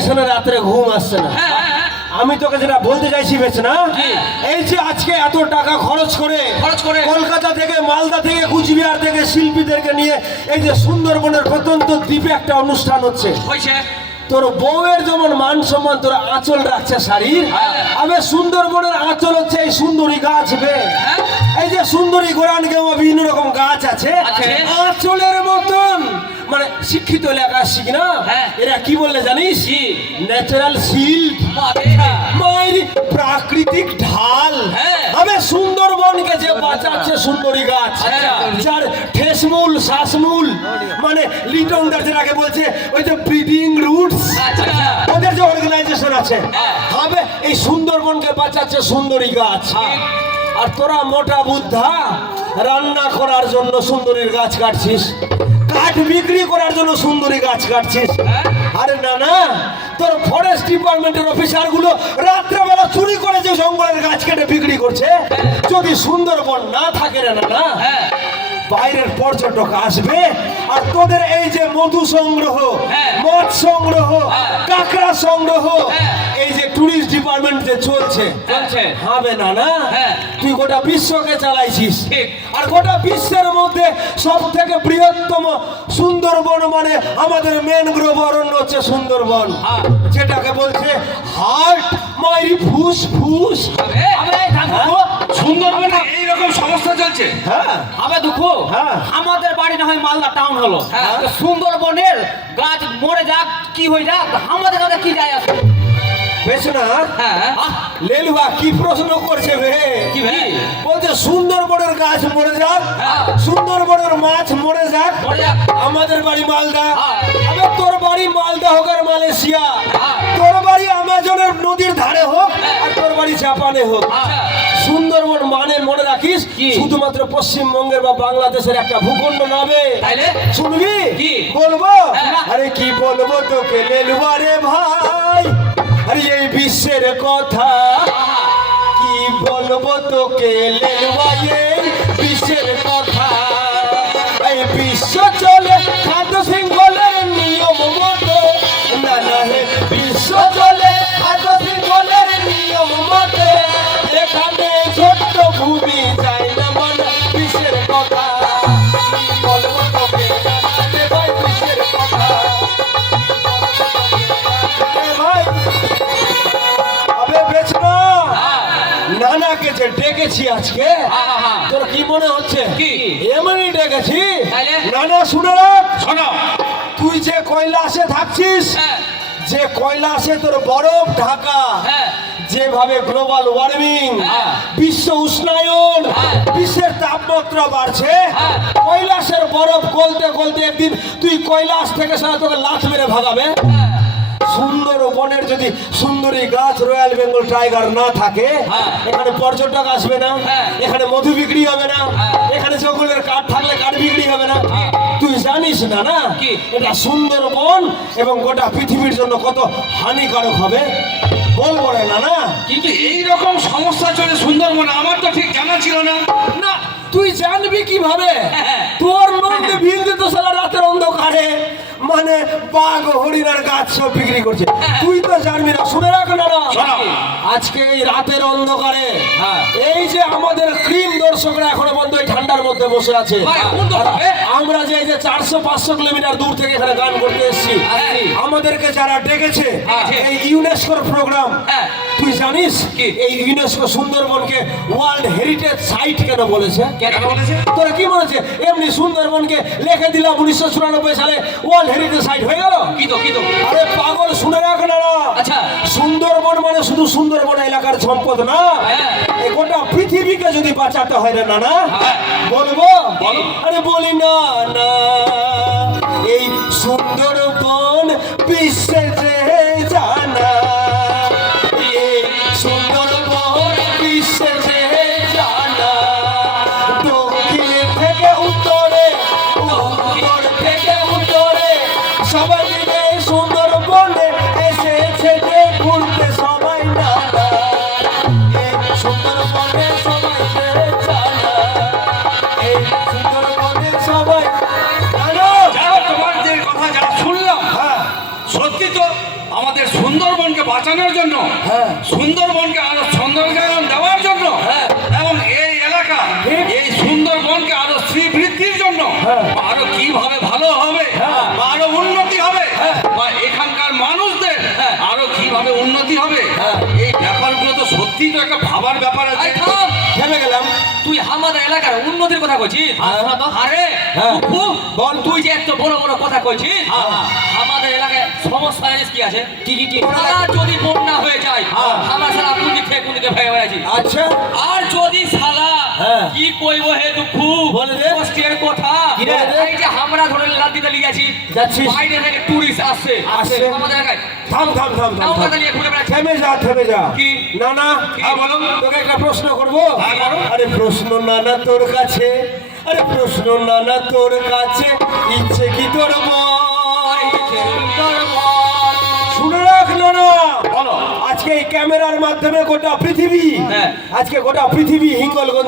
টেনশনে রাত্রে ঘুম আসছে না। আমি তোকে যেটা বলতে চাইছি বেশ না, এই যে আজকে এত টাকা খরচ করে কলকাতা থেকে, মালদা থেকে, কুচবিহার থেকে শিল্পীদেরকে নিয়ে এই যে সুন্দরবনের প্রত্যন্ত দ্বীপে একটা অনুষ্ঠান হচ্ছে, তোর বউয়ের যেমন মান সম্মান তোর আঁচল রাখছে শাড়ির, আমি সুন্দরবনের আঁচল হচ্ছে এই সুন্দরী গাছ বে। এই যে সুন্দরী গোরান গেমা বিভিন্ন রকম গাছ আছে, আঁচলের মতন মানে শিক্ষিত এলাকা শিখ না, এরা কি বললে জানিস? ন্যাচারাল শিল্ড, মায়ের প্রাকৃতিক ঢাল। আমি সুন্দরবনকে যে বাঁচাচ্ছে সুন্দরী গাছ, যার ঠেসমূল শ্বাসমূল মানে লিটন দাস যেটাকে বলছে ওই যে ব্রিডিং রুটস, ওদের যে অর্গানাইজেশন আছে, হবে এই সুন্দরবনকে বাঁচাচ্ছে সুন্দরী গাছ। আর তোরা মোটা বুদ্ধা রান্না করার জন্য সুন্দরীর গাছ কাটছিস, কাঠ বিক্রি করার জন্য সুন্দরী গাছ কাটছিস। আরে না না, তোর ফরেস্ট ডিপার্টমেন্টের অফিসার গুলো রাত্রেবেলা চুরি করে যে জঙ্গলের গাছ কেটে বিক্রি করছে, যদি সুন্দরবন না থাকে রে না না, বাইরের পর্যটক আসবে আর তোদের এই যে মধু সংগ্রহ, মদ সংগ্রহ, কাঁকড়া সংগ্রহ, এই যে টুরিস্ট ডিপার্টমেন্ট যে চলছে হবে না না, তুই গোটা বিশ্বকে চালাইছিস। আর গোটা বিশ্বের মধ্যে সব থেকে বৃহত্তম সুন্দরবন মানে আমাদের ম্যানগ্রোভ অরণ্য হচ্ছে সুন্দরবন, যেটাকে বলছে হার্ট মাইরি ফুসফুস। সুন্দরবনে এইরকম সমস্যা চলছে। হবে দুঃখ, আমাদের বাড়ি না হয় মালদা টাউন হলো, সুন্দরবনের গাছ মরে যাক কি হয়ে যাক আমাদের কাছে কি যায় আসে? বেশ না, লেলুয়া কি প্রশ্ন করছে বে? কি ভাই বলছে সুন্দরবনের গাছ মরে যাক, সুন্দরবনের মাছ মরে যাক, আমাদের বাড়ি মালদা। আবে তোর বাড়ি মালদা হোক আর মালয়েশিয়া, তোর বাড়ি আমাজনের নদীর ধারে হোক আর তোর বাড়ি জাপানে হোক, সুন্দরবন মানে মনে রাখিস শুধুমাত্র পশ্চিমবঙ্গের বা বাংলাদেশের একটা ভূখণ্ড নাবে। শুনবি কি বলবো? আরে কি বলবো তোকে লেলুয়া রে ভাই, আরে এই বিশ্বের কথা কি বলবো তোকে লেলুয়া, এই বিশ্বের কথা। এই বিশ্ব চলে খাদ্য শৃঙ্খলের নিয়ম মতো, না না হে বিশ্ব চলে খাদ্য শৃঙ্খলের নিয়ম মতো, এখানে ছোট্ট ভূমি যায় না মানে বিশ্বের কথা। বলবো তোকে ভাই বিশ্বের কথা ভাই। নানাকে যে ডেকেছি আজকে, তোর কি মনে হচ্ছে? এমনি ডেকেছি নানা, শুনে রাখ, তুই যে কৈলাসে থাকছিস, যে কৈলাসে তোর বরফ ঢাকা, যেভাবে গ্লোবাল ওয়ার্মিং, বিশ্ব উষ্ণায়ন, বিশ্বের তাপমাত্রা বাড়ছে, কৈলাসের বরফ গলতে গলতে একদিন তুই কৈলাস থেকে সারা তোকে লাথ মেরে ভাগাবে। সুন্দরবনের যদি সুন্দরী গাছ রয়্যাল বেঙ্গল টাইগার না থাকে, এখানে পর্যটক আসবে না, এখানে মধু বিক্রি হবে না, এখানে জঙ্গলের কাঠ থাকলে কাঠ বিক্রি হবে না। তুই জানিস না না এটা সুন্দরবন এবং গোটা পৃথিবীর জন্য কত হানিকারক হবে? বলবো রে না না। কিন্তু এইরকম সমস্যা চলে সুন্দরবনে, আমার তো ঠিক জানা ছিল না। না তুই জানবি কিভাবে? তোর মধ্যে ভিড়তে তো সারা রাতের অন্ধকারে মানে বাঘ হরিণার গাছ সব বিক্রি করছে, তুই তো জানবি না। শুনে রাখ না, আজকে এই রাতের অন্ধকারে এই যে আমাদের ক্রিম দর্শকরা এখনো পর্যন্ত এই ঠান্ডার মধ্যে বসে আছে, আমরা যে এই যে 400-500 কিলোমিটার দূর থেকে এখানে গান করতে এসেছি, আমাদেরকে যারা ডেকেছে এই ইউনেস্কোর প্রোগ্রাম, তুই জানিস এই ইউনেস্কো সুন্দরবনকে ওয়ার্ল্ড হেরিটেজ সাইট কেন বলেছে? তোরা কি বলেছে? এমনি সুন্দরবনকে লিখে দিলাম 1994 সালে ওয়ার্ল্ড হেরিটেজ সাইট হয়ে গেল। আরে পাগল, শুনে রাখ না, সুন্দরবন মানে শুধু সুন্দরবন এলাকার সম্পদ না, এই গোটা পৃথিবীকে যদি বাঁচাতে হয় না না, বলবো? আরে বলি না না, এই সুন্দরবন বিশ্বে যে জানা, এই সুন্দরবন বিশ্বে যে জানা, দক্ষিণ থেকে উত্তরে, উত্তর থেকে উত্তরে, সবাই মিলে সুন্দরবনে এসেছে যে ঘুরতে সবাই না, এই সুন্দরবনে সবাই যে জানা, এই সুন্দরবনে সবাই। তোমার যে কথা যারা শুনলাম, সত্যি তো বাঁচানোর জন্য, সুন্দরবনকে আরো সৌন্দর্যায়ন দেওয়ার জন্য, এবং এই এলাকা এই সুন্দরবনকে আরো শ্রীবৃদ্ধির জন্য আরো কিভাবে ভালো হবে বা আরো উন্নতি হবে বা এখানকার মানুষদের আরো কিভাবে উন্নতি হবে, এই ব্যাপারগুলো তো সত্যি তো একটা ভাবার ব্যাপার আছে। এই থাম। থেমে গেলাম। তুই আমাদের এলাকার উন্নতির কথা কইছিস? আরে খুব বল, তুই যে এত বড় বড় কথা কইছিস, আমাদের এলাকায় সমস্যা জানিস কি আছে? কি সারা যদি বন্যা হয়ে যায়, আমার সারা কোন দিক থেকে কোন দিকে ভেঙে বেড়াচ্ছি। আচ্ছা, আর যদি শালা কি কইব হে দুঃখ বলে দে। কষ্টের কথা, এই যে আমরা ধরে লাদিতে লিগেছি, যাচ্ছিস। বাইরে থেকে টুরিস্ট আসছে আমাদের এলাকায়, থাম থাম থাম থাম আমরা থাম। নিয়ে ঘুরে বেড়াচ্ছি। থেমে যা, থেমে যা। কি? না না, হ্যাঁ, বলো। তোকে একটা প্রশ্ন করবো। হ্যাঁ, করো। আরে প্রশ্ন না না তোর কাছে, আরে প্রশ্ন না না তোর কাছে, ইচ্ছে কি তোর বল? শুনে রাখ না না, বলো। আজকে এই ক্যামেরার মাধ্যমে গোটা পৃথিবী, হ্যাঁ। আজকে গোটা পৃথিবী হিঙ্গলগঞ্জ